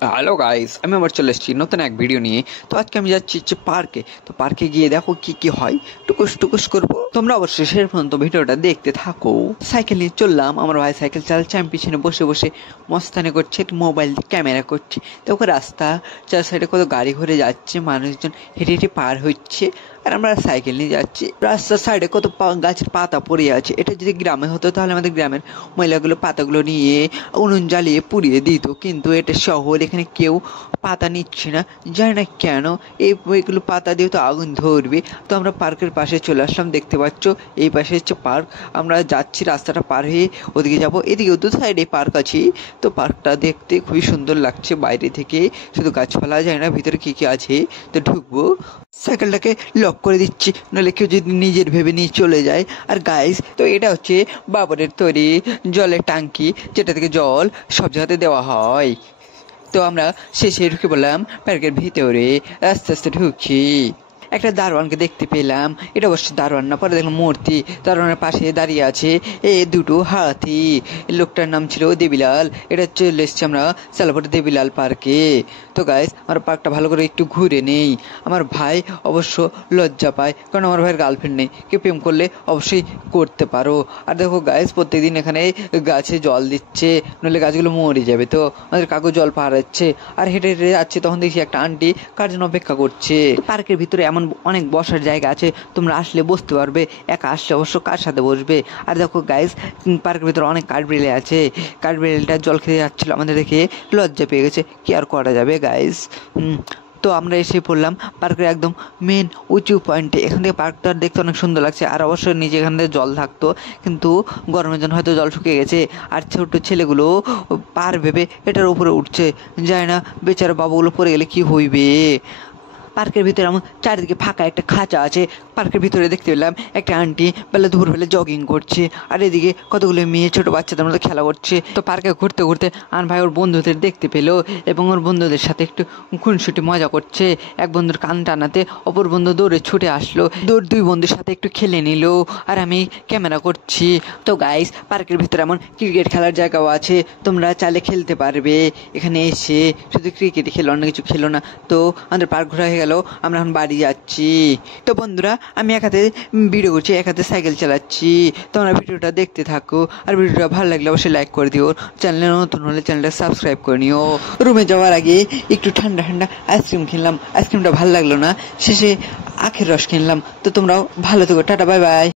Hello guys, আমি আবার চলে এসেছি নতুন এক ভিডিও নিয়ে। তো আজকে আমি যাচ্ছি পার্কে। তো পার্কে গিয়ে দেখো কি কি হয়, টুকুস টুকুস করবো। তোমরা অবশ্যই শেষ পর্যন্ত ভিডিওটা দেখতে থাকো। সাইকেল নিয়ে চললাম, আমার ভাই সাইকেল চালাচ্ছে, আমি পিছনে বসে বসে মস্তানি করছে, মোবাইল দিয়ে ক্যামেরা করছে। তো ওকে রাস্তা চার সাইডে কত গাড়ি ঘুরে যাচ্ছে, মানুষজন হেঁটে হেঁটে পার হচ্ছে, আর আমরা সাইকেল নিয়ে যাচ্ছি। রাস্তার সাইডে কত গাছের পাতা পড়ে আছে। এটা যদি গ্রামে হতো তাহলে আমাদের গ্রামের মহিলাগুলো পাতাগুলো নিয়ে উনুন জ্বালিয়ে পুড়িয়ে দিত, কিন্তু এটা শহর, এখানে কেউ পাতা নিচ্ছে না, জানি না কেন। এইগুলো পাতা দিয়ে তো আগুন ধরবে। তো আমরা পার্কের পাশে চলে আসলাম, দেখতে পাচ্ছ এই পাশে হচ্ছে পার্ক। আমরা যাচ্ছি রাস্তাটা পার হয়ে ওদিকে যাব, এদিকেও দু সাইডে পার্ক আছে। তো পার্কটা দেখতে খুবই সুন্দর লাগছে বাইরে থেকে, শুধু গাছপালা, যায় না ভিতরে কি কি আছে। তো ঢুকবো, সাইকেলটাকে লক করে দিচ্ছি, নাহলে কেউ যদি নিজের ভেবে নিয়ে চলে যায়। আর গাইস, তো এটা হচ্ছে বাবরের তৈরি জলের ট্যাঙ্কি, যেটা থেকে জল সব জায়গাতে দেওয়া হয়। তো আমরা শেষে ঢুকে বললাম পার্কের ভিতরে, আস্তে আস্তে ঢুকছি। একটা দারোয়ানকে দেখতে পেলাম, এটা অবশ্য দারোয়ান না, পরে দেখলাম মূর্তি। দারোয়ানের পাশে দাঁড়িয়ে আছে দুটো হাতি। লোকটার নাম ছিল দেবিলাল। এটা চলে এসছি আমরা সালাপুর দেবিলাল পার্কে। তো গাইস, আমার পার্কটা ভালো করে একটু ঘুরে নেই। আমার ভাই অবশ্য লজ্জা পায়, কারণ আমার ভাইয়ের গার্লফ্রেন্ড নেই। কেউ প্রেম করলে অবশ্যই করতে পারো। আর দেখো গাইস, প্রত্যেকদিন এখানে গাছে জল দিচ্ছে, নইলে গাছগুলো মরে যাবে। তো আমাদের কাকু জল পাড়াচ্ছে, আর হেঁটে হেঁটে যাচ্ছে, তখন দেখছি একটা আন্টি কার জন্য অপেক্ষা করছে। পার্কের ভিতরে এমন অনেক বসার জায়গা আছে, তোমরা আসলে বসতে পারবে। একা আসলে অবশ্য কার সাথে বসবে। আর দেখো গাইস, পার্কের ভিতরে অনেক কাঠবিড়ালি আছে। কাঠবিড়ালিটা জল খেতে যাচ্ছিল, আমাদের দেখে লজ্জা পেয়ে গেছে, কি আর করা যাবে গাইস। তো আমরা এসে পড়লাম পার্কের একদম মেন উঁচু পয়েন্টে। এখান থেকে পার্কটা দেখতে অনেক সুন্দর লাগছে। আর অবশ্যই নিচে এখান থেকে জল থাকতো, কিন্তু গরমের জন্য হয়তো জল শুকিয়ে গেছে। আর ছোট ছেলেগুলো পার ভেবে এটার উপরে উঠছে, যায় না, বেচারা বাবুগুলো পড়ে গেলে কি হইবে। পার্কের ভিতরে এমন চারিদিকে ফাঁকা একটা খাঁচা আছে। পার্কের ভিতরে দেখতে পেলাম একটা আন্টি বেলা দুপুরবেলা জগিং করছে, আর এদিকে কতগুলো মেয়ে ছোট বাচ্চাদের মতো খেলা করছে। তো পার্কে ঘুরতে ঘুরতে আর ভাই ওর বন্ধুদের দেখতে পেলো, এবং ওর বন্ধুদের সাথে একটু খুনসুটি মজা করছে। এক বন্ধুর কান টানাতে অপর বন্ধু দৌড়ে ছুটে আসলো, দুই বন্ধুর সাথে একটু খেলে নিল, আর আমি ক্যামেরা করছি। তো গাইস, পার্কের ভিতরে এমন ক্রিকেট খেলার জায়গাও আছে, তোমরা চাইলে খেলতে পারবে এখানে এসে। শুধু ক্রিকেটই খেলো, অন্য কিছু খেলো না। তো আমাদের পার্ক ঘোরা হয়ে গেল, আমরা এখন বাড়ি যাচ্ছি। তো বন্ধুরা, আমি এক হাতে ভিডিও করছি, এক হাতে সাইকেল চালাচ্ছি। তোমরা ভিডিওটা দেখতে থাকো, আর ভিডিওটা ভালো লাগলে অবশ্যই লাইক করে দিও। চ্যানেলে নতুন হলে চ্যানেলটা সাবস্ক্রাইব করে নিও। রুমে যাওয়ার আগে একটু ঠান্ডা ঠান্ডা আইসক্রিম কিনলাম, আইসক্রিমটা ভালো লাগলো না, শেষে আখের রস কিনলাম। তো তোমরাও ভালো থেকো, টাটা, বাই বাই।